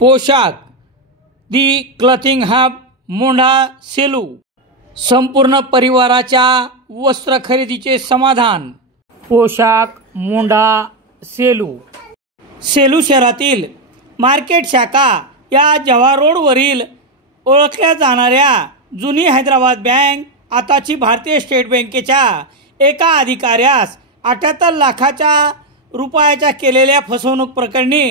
पोशाख दी क्लथिंग हब मोंढा सेलू संपूर्ण परिवाराच्या वस्त्र खरेदीचे समाधान। पोशाख मोंढा सेलू। सेलू शहरातील मार्केट शाखा या जवाहर रोडवरील ओळखल्या जाणाऱ्या जुनी हैदराबाद बँक आताची भारतीय स्टेट बँकेच्या एका अधिकाऱ्यास 78 लाखाच्या रुपयाच्या केलेल्या फसवणूक प्रकरणी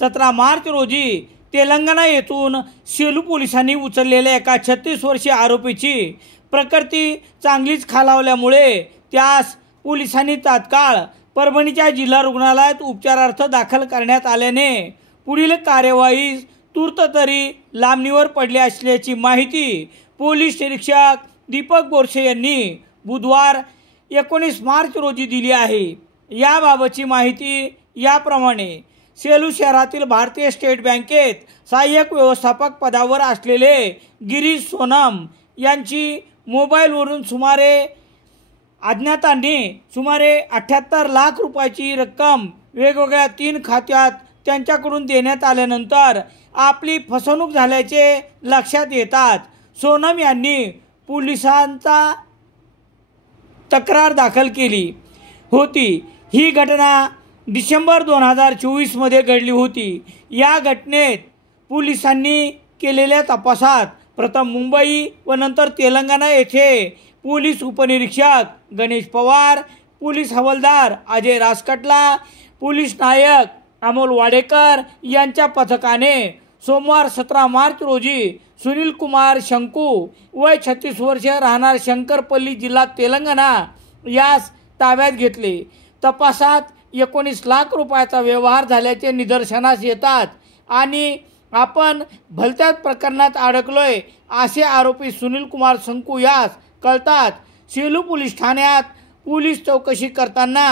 17 मार्च रोजी तेलंगणा येथून सेलू पोलिसांनी उचललेल्या एका 36 वर्षीय आरोपीची प्रकृती चांगलीच खालावल्यामुळे त्यास पोलिसांनी तात्काळ परभणीच्या जिल्हा रुग्णालयात उपचारार्थ दाखल करण्यात आल्याने पुढील कार्यवाही तूर्त तरी लांबणीवर पडली असल्याची माहिती पोलीस निरीक्षक दीपक बोरसे यांनी बुधवार 19 मार्च रोजी दिली आहे। याबाबतची माहिती याप्रमाणे। सेलू शहरातील भारतीय स्टेट बँकेत सहाय्यक व्यवस्थापक पदावर असलेले गिरीश सोनम यांची मोबाईलवरून अज्ञातांनी सुमारे 78 लाख रुपयाची रक्कम वेगवेगळ्या 3 खात्यात त्यांच्याकडून देण्यात आल्यानंतर आपली फसवणूक झाल्याचे लक्षात येतात सोनम यांनी पोलिसांचा तक्रार दाखल केली होती। ही घटना डिसेंबर 2024 मध्ये घडली होती। या घटनेत पोलिसांनी केलेल्या तपासात प्रथम मुंबई व नंतर तेलंगणा येथे पोलीस उपनिरीक्षक गणेश पवार, पोलीस हवालदार अजय राजकटला, पोलीस नायक अमोल वाडेकर यांच्या पथकाने सोमवार 17 मार्च रोजी सुनील कुमार शंकू वय 36 वर्षे राहणार शंकरपल्ली जिल्हा तेलंगणा यास ताब्यात घेतले। तपासात 19 लाख रुपयाचा व्यवहार झाल्याचे निदर्शनास येतात आणि आपण भलत्याच प्रकरणात अडकलोय असे आरोपी सुनील कुमार शंकू यास कळतात सेलू पोलीस ठाण्यात पोलीस चौकशी करताना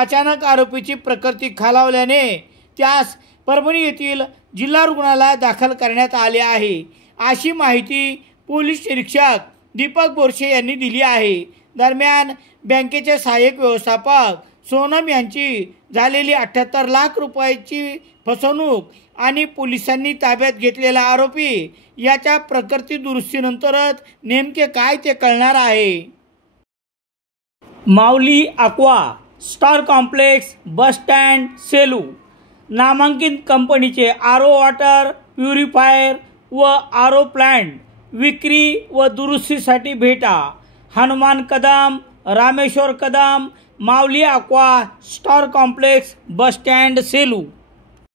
अचानक आरोपीची प्रकृती खालावल्याने त्यास परभणी येथील जिल्हा रुग्णालयात दाखल करण्यात आले आहे अशी माहिती पोलीस निरीक्षक दीपक बोरसे यांनी दिली आहे। दरम्यान बँकेचे सहाय्यक व्यवस्थापक सोनम यांची झालेली 78 लाख रुपयाची फसवणूक आणि पोलिसांनी ताब्यात घेतलेला आरोपी याच्या प्रकृती दुरुस्तीनंतरच नेमके काय ते कळणार आहे। Mauli aqua star complex bus stand Selu नामांकित कंपनीचे आरो वॉटर प्युरिफायर व आरो प्लांट विक्री व दुरुस्तीसाठी भेटा। Hanuman Kadam, Rameshwar Kadam, Mauli aqua star complex bus stand Selu.